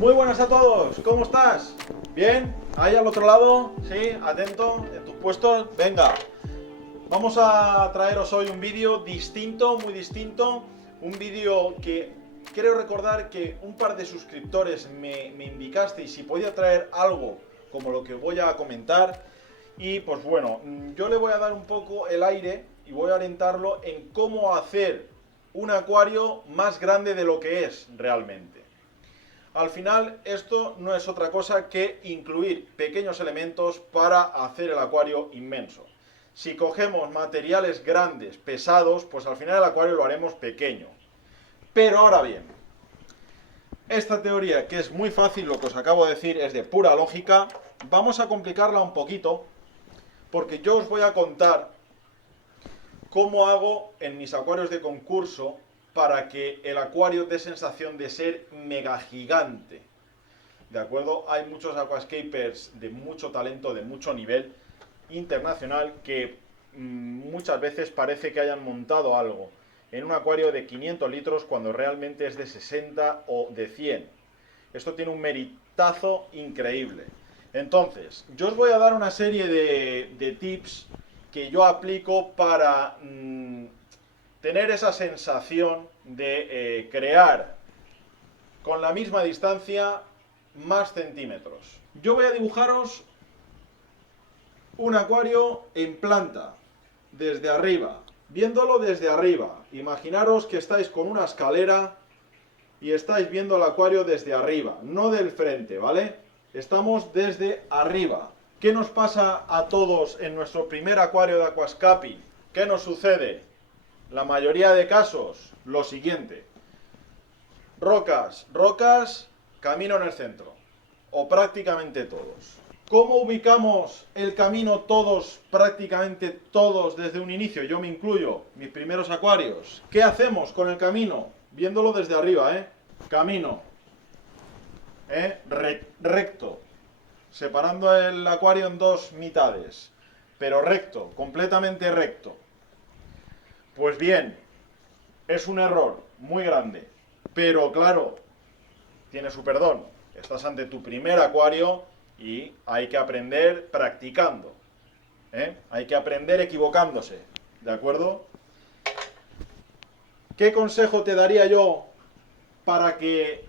Muy buenas a todos, ¿cómo estás? ¿Bien? ¿Ahí al otro lado? ¿Sí? ¿Atento? ¿En tus puestos? Venga. Vamos a traeros hoy un vídeo distinto, muy distinto. Un vídeo que quiero recordar que un par de suscriptores me indicasteis si podía traer algo como lo que voy a comentar. Y pues bueno, yo le voy a dar un poco el aire y voy a orientarlo en cómo hacer un acuario más grande de lo que es realmente. Al final esto no es otra cosa que incluir pequeños elementos para hacer el acuario inmenso. Si cogemos materiales grandes, pesados, pues al final el acuario lo haremos pequeño. Pero ahora bien, esta teoría, que es muy fácil, lo que os acabo de decir es de pura lógica, vamos a complicarla un poquito, porque yo os voy a contar cómo hago en mis acuarios de concurso para que el acuario dé sensación de ser mega gigante. ¿De acuerdo? Hay muchos aquascapers de mucho talento, de mucho nivel internacional, que muchas veces parece que hayan montado algo en un acuario de 500 litros cuando realmente es de 60 o de 100. Esto tiene un meritazo increíble. Entonces, yo os voy a dar una serie de tips que yo aplico para tener esa sensación de crear con la misma distancia más centímetros. Yo voy a dibujaros un acuario en planta, desde arriba, viéndolo desde arriba. Imaginaros que estáis con una escalera y estáis viendo el acuario desde arriba, no del frente, ¿vale? Estamos desde arriba. ¿Qué nos pasa a todos en nuestro primer acuario de aquascaping? ¿Qué nos sucede? La mayoría de casos, lo siguiente. Rocas, rocas, camino en el centro. O prácticamente todos. ¿Cómo ubicamos el camino todos, prácticamente todos desde un inicio? Yo me incluyo, mis primeros acuarios. ¿Qué hacemos con el camino? Viéndolo desde arriba, ¿eh? Camino. Recto. Separando el acuario en dos mitades. Pero recto, completamente recto. Pues bien, es un error muy grande. Pero claro, tiene su perdón. Estás ante tu primer acuario y hay que aprender practicando. Hay que aprender equivocándose. ¿De acuerdo? ¿Qué consejo te daría yo para que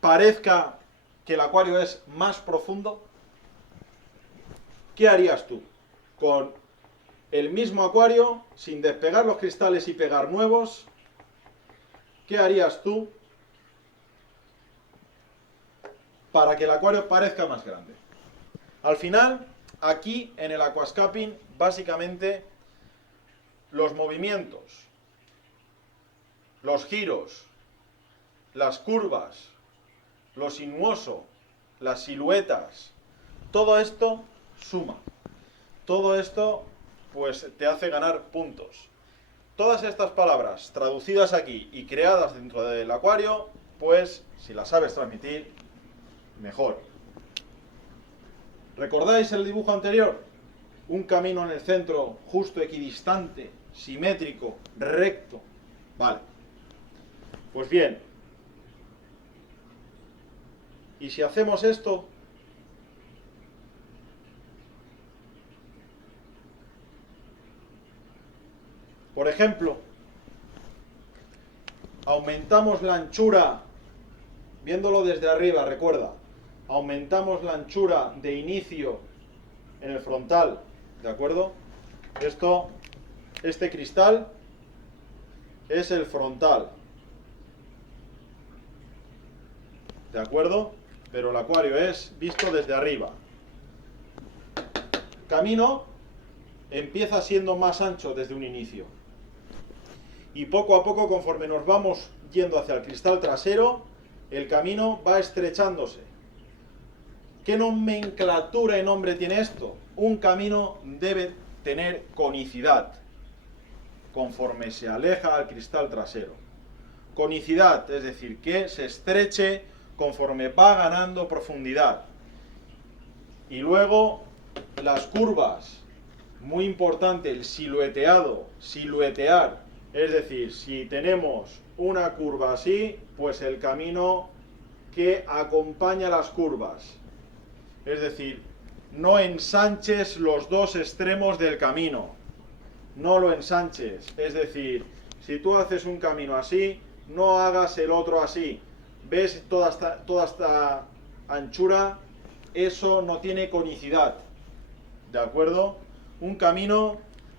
parezca que el acuario es más profundo? ¿Qué harías tú con el mismo acuario, sin despegar los cristales y pegar nuevos? ¿Qué harías tú para que el acuario parezca más grande? Al final, aquí en el aquascaping, básicamente, los movimientos, los giros, las curvas, lo sinuoso, las siluetas, todo esto suma. Todo esto, pues, te hace ganar puntos. Todas estas palabras traducidas aquí y creadas dentro del acuario, pues, si las sabes transmitir, mejor. ¿Recordáis el dibujo anterior? Un camino en el centro, justo, equidistante, simétrico, recto. Vale. Pues bien. ¿Y si hacemos esto? Por ejemplo, aumentamos la anchura, viéndolo desde arriba, recuerda, aumentamos la anchura de inicio en el frontal, ¿de acuerdo? Este cristal es el frontal, ¿de acuerdo? Pero el acuario es visto desde arriba. Camino empieza siendo más ancho desde un inicio. Y poco a poco, conforme nos vamos yendo hacia el cristal trasero, el camino va estrechándose. ¿Qué nomenclatura y nombre tiene esto? Un camino debe tener conicidad, conforme se aleja al cristal trasero. Conicidad, es decir, que se estreche conforme va ganando profundidad. Y luego, las curvas, muy importante, el silueteado, siluetear. Es decir, si tenemos una curva así, pues el camino que acompaña las curvas. Es decir, no ensanches los dos extremos del camino. No lo ensanches. Es decir, si tú haces un camino así, no hagas el otro así. ¿Ves toda esta anchura? Eso no tiene conicidad. ¿De acuerdo? Un camino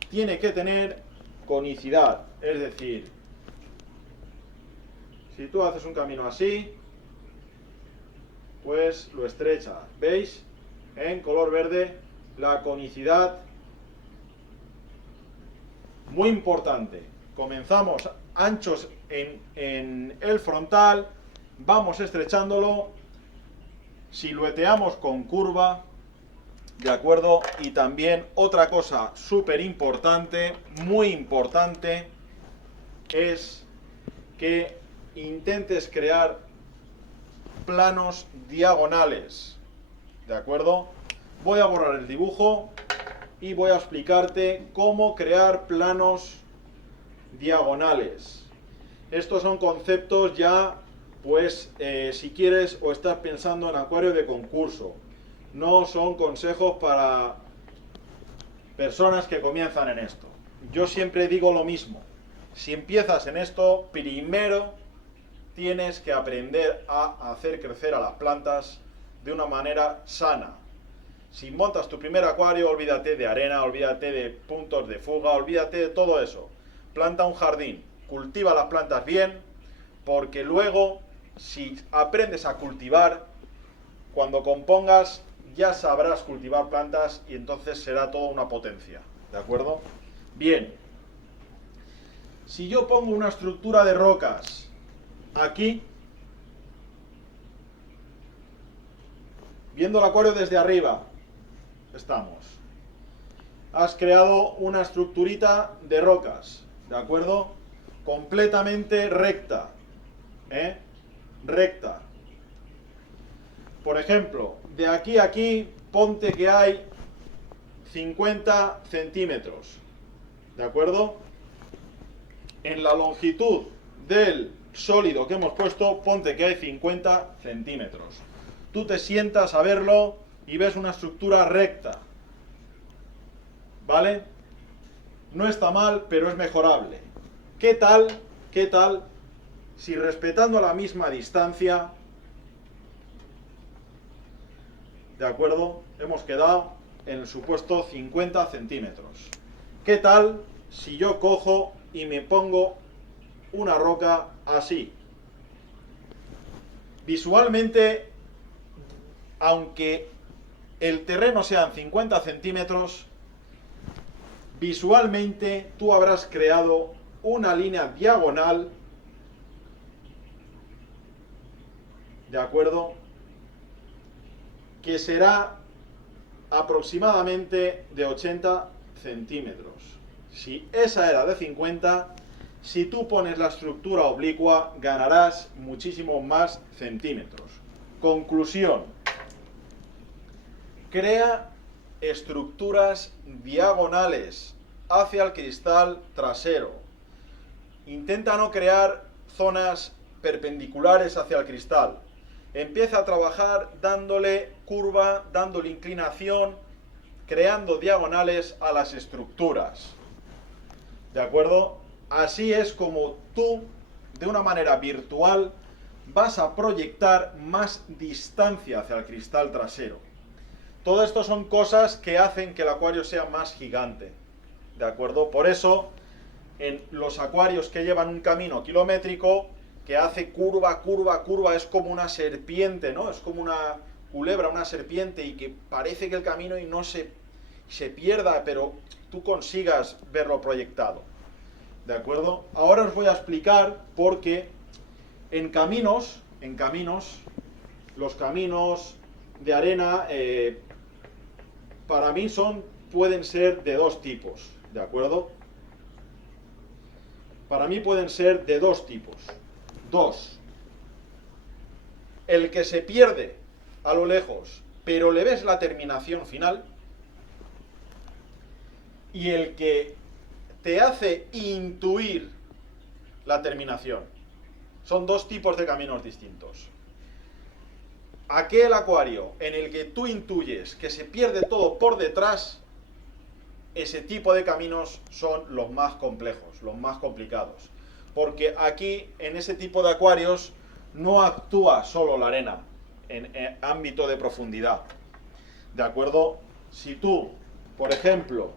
tiene que tener conicidad. Es decir, si tú haces un camino así, pues lo estrechas. ¿Veis? En color verde, la conicidad. Muy importante. Comenzamos anchos en el frontal, vamos estrechándolo, silueteamos con curva, ¿de acuerdo? Y también otra cosa súper importante, muy importante, es que intentes crear planos diagonales, ¿de acuerdo? Voy a borrar el dibujo y voy a explicarte cómo crear planos diagonales. Estos son conceptos ya, pues, si quieres o estás pensando en acuario de concurso. No son consejos para personas que comienzan en esto. Yo siempre digo lo mismo. Si empiezas en esto, primero tienes que aprender a hacer crecer a las plantas de una manera sana. Si montas tu primer acuario, olvídate de arena, olvídate de puntos de fuga, olvídate de todo eso. Planta un jardín, cultiva las plantas bien, porque luego, si aprendes a cultivar, cuando compongas, ya sabrás cultivar plantas y entonces será toda una potencia. ¿De acuerdo? Bien. Si yo pongo una estructura de rocas aquí, viendo el acuario desde arriba, estamos. Has creado una estructurita de rocas, ¿de acuerdo? Completamente recta, recta. Por ejemplo, de aquí a aquí, ponte que hay 50 centímetros, ¿de acuerdo? En la longitud del sólido que hemos puesto, ponte que hay 50 centímetros. Tú te sientas a verlo y ves una estructura recta, ¿vale? No está mal, pero es mejorable. ¿Qué tal si respetando la misma distancia, ¿de acuerdo? Hemos quedado en el supuesto 50 centímetros. ¿Qué tal si yo cojo y me pongo una roca así? Visualmente, aunque el terreno sean 50 centímetros, visualmente tú habrás creado una línea diagonal, ¿de acuerdo? Que será aproximadamente de 80 centímetros. Si esa era de 50, si tú pones la estructura oblicua, ganarás muchísimo más centímetros. Conclusión. Crea estructuras diagonales hacia el cristal trasero. Intenta no crear zonas perpendiculares hacia el cristal. Empieza a trabajar dándole curva, dándole inclinación, creando diagonales a las estructuras. ¿De acuerdo? Así es como tú, de una manera virtual, vas a proyectar más distancia hacia el cristal trasero. Todo esto son cosas que hacen que el acuario sea más gigante. ¿De acuerdo? Por eso, en los acuarios que llevan un camino kilométrico, que hace curva, curva, curva, es como una serpiente, ¿no? Es como una culebra, una serpiente, y que parece que el camino y no se pierda, pero tú consigas verlo proyectado. ¿De acuerdo? Ahora os voy a explicar por qué en caminos, los caminos de arena, para mí pueden ser de dos tipos, ¿de acuerdo? Para mí pueden ser de dos tipos. Dos. El que se pierde a lo lejos, pero le ves la terminación final. Y el que te hace intuir la terminación. Son dos tipos de caminos distintos. aquel acuario en el que tú intuyes que se pierde todo por detrás, ese tipo de caminos son los más complejos, los más complicados. Porque aquí, en ese tipo de acuarios, no actúa solo la arena en ámbito de profundidad. ¿De acuerdo? Si tú, por ejemplo,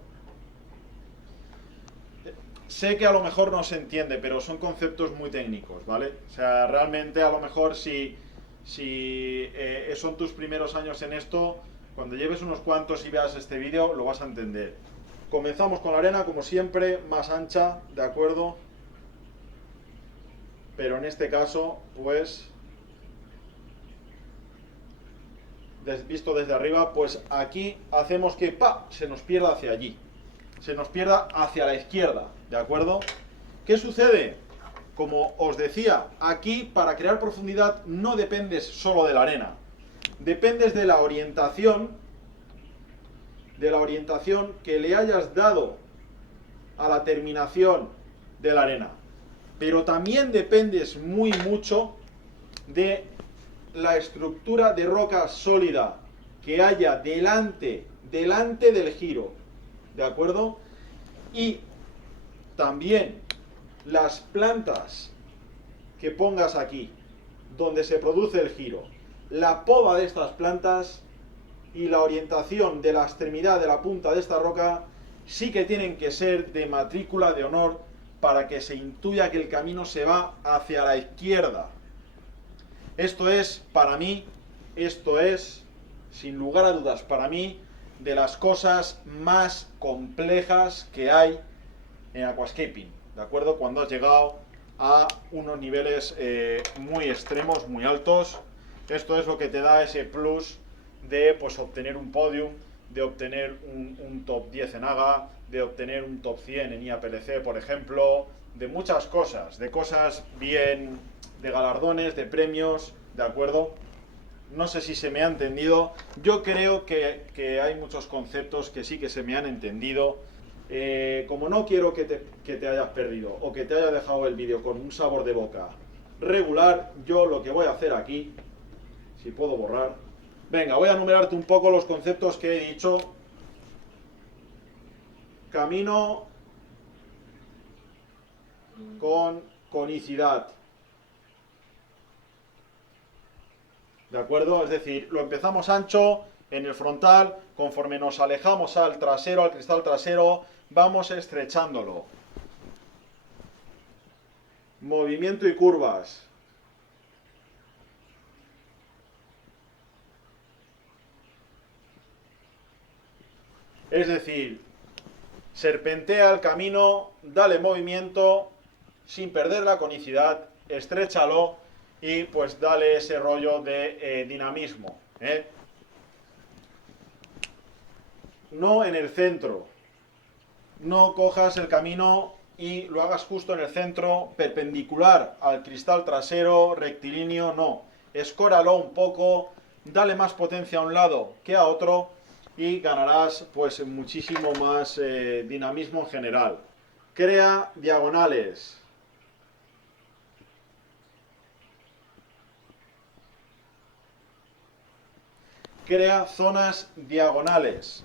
sé que a lo mejor no se entiende, pero son conceptos muy técnicos, ¿vale? O sea, realmente a lo mejor si son tus primeros años en esto, cuando lleves unos cuantos y veas este vídeo, lo vas a entender. Comenzamos con la arena, como siempre, más ancha, ¿de acuerdo? Pero en este caso, pues, visto desde arriba, pues aquí hacemos que se nos pierda hacia allí. Se nos pierda hacia la izquierda, ¿de acuerdo? ¿Qué sucede? Como os decía, aquí para crear profundidad no dependes solo de la arena. Dependes de la orientación que le hayas dado a la terminación de la arena. Pero también dependes mucho de la estructura de roca sólida que haya delante del giro, ¿de acuerdo? Y también las plantas que pongas aquí, donde se produce el giro, la poda de estas plantas y la orientación de la extremidad de la punta de esta roca sí que tienen que ser de matrícula de honor para que se intuya que el camino se va hacia la izquierda. Esto es, para mí, sin lugar a dudas, para mí, de las cosas más complejas que hay en aquascaping, ¿de acuerdo? Cuando has llegado a unos niveles muy extremos, muy altos, esto es lo que te da ese plus de pues obtener un podium, de obtener un top 10 en AGA, de obtener un top 100 en IAPLC, por ejemplo, de muchas cosas, de cosas bien, de galardones, de premios, ¿de acuerdo? No sé si se me ha entendido. Yo creo que hay muchos conceptos que sí que se me han entendido. Como no quiero que te hayas perdido o que te haya dejado el vídeo con un sabor de boca regular, yo lo que voy a hacer aquí, si puedo borrar, venga, voy a enumerarte un poco los conceptos que he dicho. Camino con conicidad, ¿de acuerdo? Es decir, lo empezamos ancho en el frontal, conforme nos alejamos al trasero, al cristal trasero, vamos estrechándolo. Movimiento y curvas. Es decir, serpentea el camino, dale movimiento, sin perder la conicidad, estréchalo y pues dale ese rollo de dinamismo, ¿eh? No en el centro. No cojas el camino y lo hagas justo en el centro, perpendicular al cristal trasero, rectilíneo, no. Escóralo un poco, dale más potencia a un lado que a otro y ganarás pues muchísimo más dinamismo en general. Crea diagonales. Crea zonas diagonales.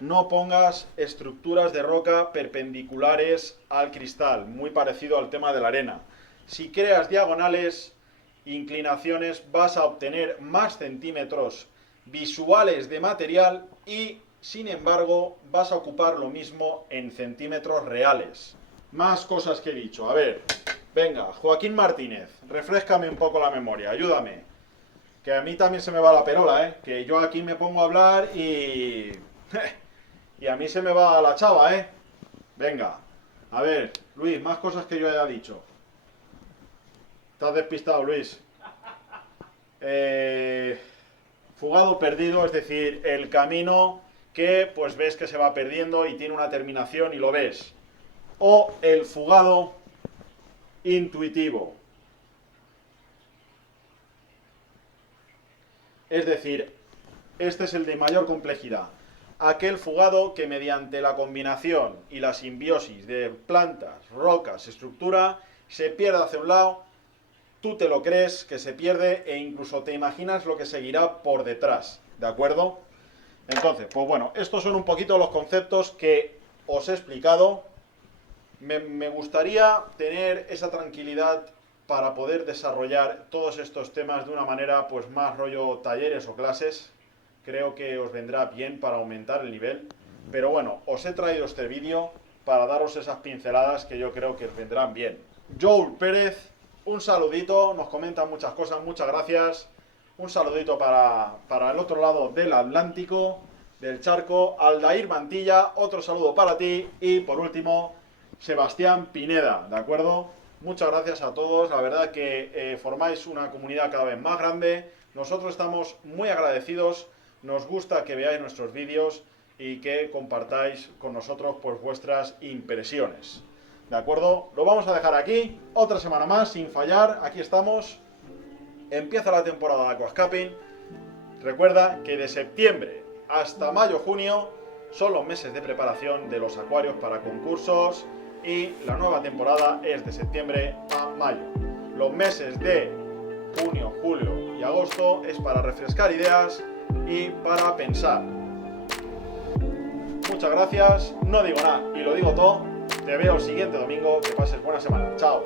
No pongas estructuras de roca perpendiculares al cristal, muy parecido al tema de la arena. Si creas diagonales, inclinaciones, vas a obtener más centímetros visuales de material y, sin embargo, vas a ocupar lo mismo en centímetros reales. Más cosas que he dicho. A ver, venga, Joaquín Martínez, refréscame un poco la memoria, ayúdame. Que a mí también se me va la perola, que yo aquí me pongo a hablar y... y a mí se me va la chava, Venga, a ver, Luis, más cosas que yo haya dicho. Estás despistado, Luis. Fugado perdido, es decir, el camino que pues ves que se va perdiendo y tiene una terminación y lo ves. O el fugado intuitivo. Es decir, este es el de mayor complejidad. Aquel fugado que mediante la combinación y la simbiosis de plantas, rocas, estructura, se pierde hacia un lado tú te lo crees que se pierde e incluso te imaginas lo que seguirá por detrás, ¿de acuerdo? Entonces, pues bueno, estos son un poquito los conceptos que os he explicado. Me gustaría tener esa tranquilidad para poder desarrollar todos estos temas de una manera pues más rollo talleres o clases. Creo que os vendrá bien para aumentar el nivel. Pero bueno, os he traído este vídeo para daros esas pinceladas que yo creo que os vendrán bien. Joel Pérez, un saludito, nos comentan muchas cosas, muchas gracias. Un saludito para el otro lado del Atlántico, del charco. Aldair Mantilla, otro saludo para ti. Y por último, Sebastián Pineda, ¿de acuerdo? Muchas gracias a todos, la verdad que formáis una comunidad cada vez más grande. Nosotros estamos muy agradecidos, nos gusta que veáis nuestros vídeos y que compartáis con nosotros pues vuestras impresiones. ¿De acuerdo? Lo vamos a dejar aquí, otra semana más, sin fallar, aquí estamos. Empieza la temporada de Aquascaping. Recuerda que de septiembre hasta mayo-junio son los meses de preparación de los acuarios para concursos y la nueva temporada es de septiembre a mayo. Los meses de junio, julio y agosto es para refrescar ideas y para pensar. Muchas gracias, no digo nada y lo digo todo. Te veo el siguiente domingo, que pases buena semana. Chao.